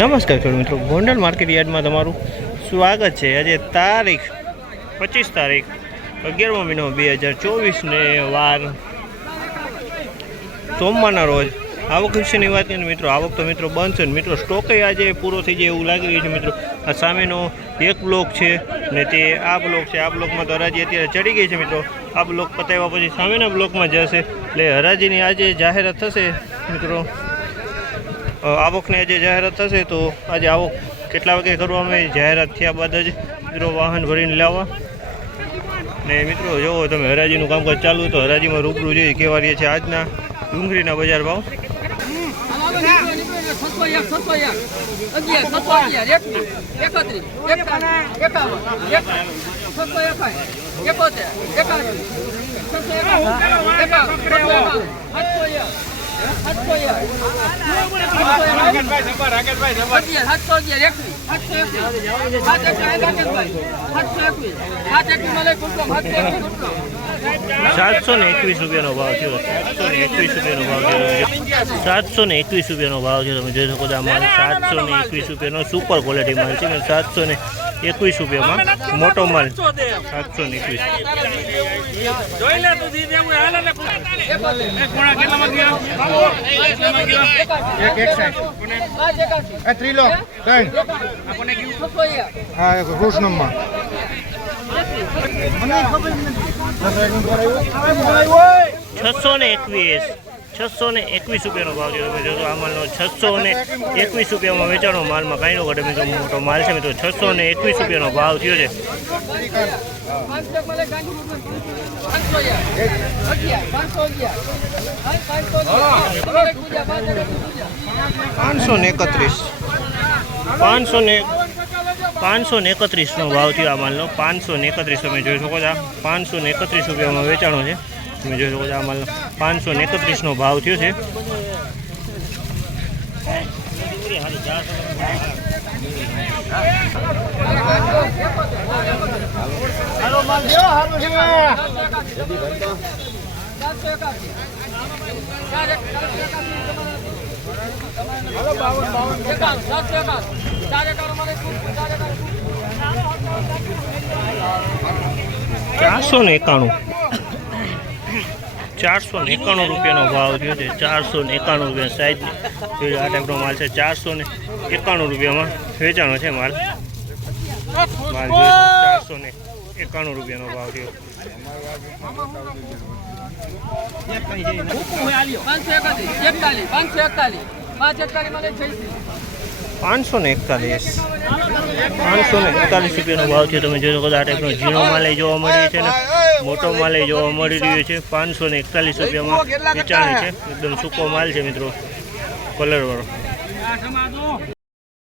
નમસ્કાર ખેડૂત મિત્રો. ગોંડલ માર્કેટ યાર્ડમાં તમારું સ્વાગત છે. આજે તારીખ પચીસ તારીખ અગિયારમો મહિનો બે હજાર ચોવીસને વાર સોમવારના રોજ આવક વિશેની વાત કરીને મિત્રો, આવક તો મિત્રો બંધ છે મિત્રો સ્ટોકે આજે પૂરો થઈ જાય એવું લાગી રહ્યું છે મિત્રો. આ સામેનો એક બ્લોક છે ને તે આ બ્લોક છે. આ બ્લોકમાં તો હરાજી અત્યારે ચડી ગઈ છે મિત્રો. આ બ્લોક પતાવ્યા પછી સામેના બ્લોકમાં જશે. એટલે હરાજીની આજે જાહેરાત થશે મિત્રો. આવકની આજે જાહેરાત થશે તો આજે આવક કેટલા વાગે કરવામાં જાહેરાત થયા બાદ જ મિત્રો વાહન ભરીને લાવવા. ને મિત્રો, જુઓ તમે હરાજીનું કામકાજ ચાલુ તો હરાજીમાં રૂબરૂ જોઈએ કેવા રહે છે આજના ડુંગળીના બજાર ભાવ. એકોતેર એકાવન સાતસો ને એકવીસ રૂપિયાનો ભાવ થયો. સાતસો ને એકવીસ રૂપિયાનો ભાવ થયો. સાતસો ને એકવીસ રૂપિયાનો ભાવ છે તમે જોઈ શકો છો, આ માલ સાતસો ને એકવીસ રૂપિયાનો સુપર ક્વોલિટી માલ છે. સાતસો ને એકવીસ રૂપિયામાં. મોટો માલ. સાતસો ને એકવીસ. છસો ને એકવીસ. છસો ને એકવીસ રૂપિયાનો ભાવ છે તમે જોશો આ માલનો છસો ને એકવીસ રૂપિયામાં વેચાણો માલમાં કાંઈ ઘટે મિત્રો મોટો માલ છે મિત્રો, છસો ને એકવીસ રૂપિયાનો ભાવ થયો છે. પાંચસો ને એકત્રીસ પાંચસો ને એકત્રીસનો ભાવ થયો આ માલનો. પાંચસો ને એકત્રીસ તમે જોઈ શકો છો પાંચસો ને એકત્રીસ રૂપિયામાં વેચાણો છે. તમે જોઈ શકો છો આ માલ પાંચસો ને એકત્રીસનો ભાવ થયો છે. ચારસો ને એકાણું. ચારસો ને એકાણું રૂપિયાનો ભાવ થયો છે. ચારસો ને એકાણું રૂપિયા સાઈઝ આ ટાઈપનો માલ છે. ચારસો ને એકાણું રૂપિયામાં વેચાણો છે માલ. માલ ચારસો ને એકાણું રૂપિયાનો ભાવ થયો. પાંચસો એકતાલીસ પાંચસો એકતાલીસ પાંચ એકતાલીસ પાંચસો ને એકતાલીસ. પાંચસો ને એકતાલીસ રૂપિયાનો ભાવ છે. તમે જોઈ શકો આ ટાઈપનો ઝીણો માલ જોવા મળી છે ને. મોટો માલ જોવા મળી રહ્યો છે. પાંચસો ને એકતાલીસ રૂપિયામાં વેચાણ છે. એકદમ સૂકો માલ છે મિત્રો. કલરવાળો